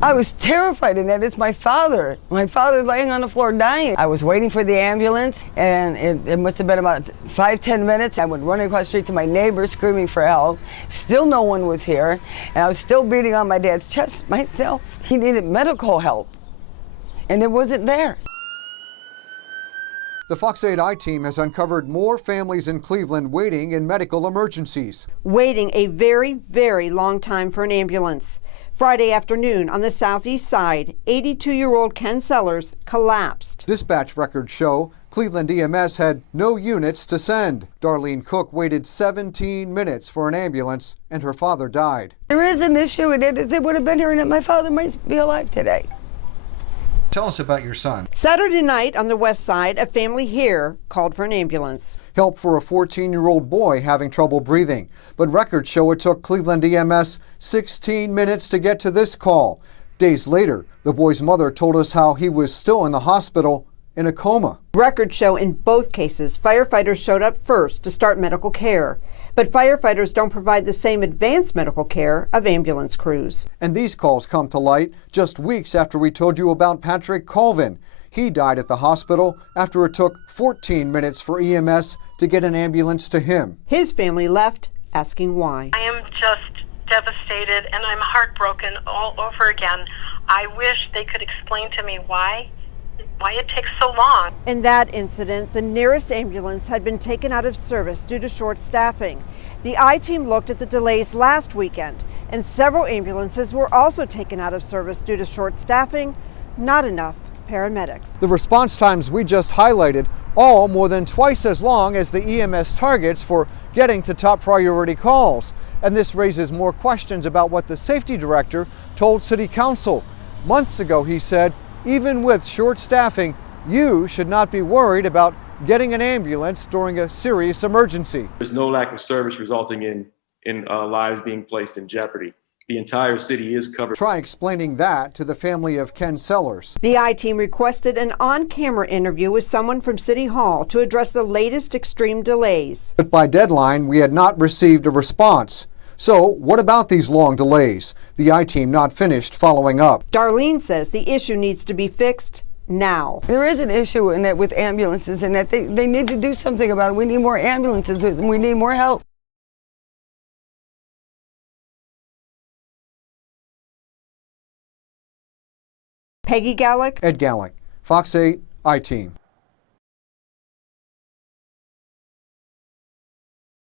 I was terrified, and that is my father. My father's laying on the floor dying. I was waiting for the ambulance, and it must have been about 5-10 minutes. I went running across the street to my neighbor screaming for help. Still no one was here, and I was still beating on my dad's chest myself. He needed medical help, and it wasn't there. The Fox 8 I-Team has uncovered more families in Cleveland waiting in medical emergencies. Waiting a very, very long time for an ambulance. Friday afternoon on the southeast side, 82-year-old Ken Sellers collapsed. Dispatch records show Cleveland EMS had no units to send. Darlene Cook waited 17 minutes for an ambulance, and her father died. There is an issue, and if they would have been here, and my father might be alive today. Tell us about your son. Saturday night on the west side, a family here called for an ambulance. Help for a 14-year-old boy having trouble breathing. But records show it took Cleveland EMS 16 minutes to get to this call. Days later, the boy's mother told us how he was still in the hospital in a coma. Records show in both cases, firefighters showed up first to start medical care. But firefighters don't provide the same advanced medical care of ambulance crews. And these calls come to light just weeks after we told you about Patrick Colvin. He died at the hospital after it took 14 minutes for EMS to get an ambulance to him. His family left asking why. I am just devastated and I'm heartbroken all over again. I wish they could explain to me why it takes so long. In that incident, the nearest ambulance had been taken out of service due to short staffing. The I-Team looked at the delays last weekend, and several ambulances were also taken out of service due to short staffing, not enough paramedics. The response times we just highlighted, all more than twice as long as the EMS targets for getting to top priority calls. And this raises more questions about what the safety director told City Council. Months ago, he said, even with short staffing, you should not be worried about getting an ambulance during a serious emergency. There's no lack of service resulting in lives being placed in jeopardy. The entire city is covered. Try explaining that to the family of Ken Sellers. The I-Team requested an on-camera interview with someone from City Hall to address the latest extreme delays. But by deadline, we had not received a response. So what about these long delays? The I-Team not finished following up. Darlene says the issue needs to be fixed now. There is an issue in that with ambulances, and that they need to do something about it. We need more ambulances, and we need more help. Peggy Gallick, Ed Gallick, Fox 8 I-Team.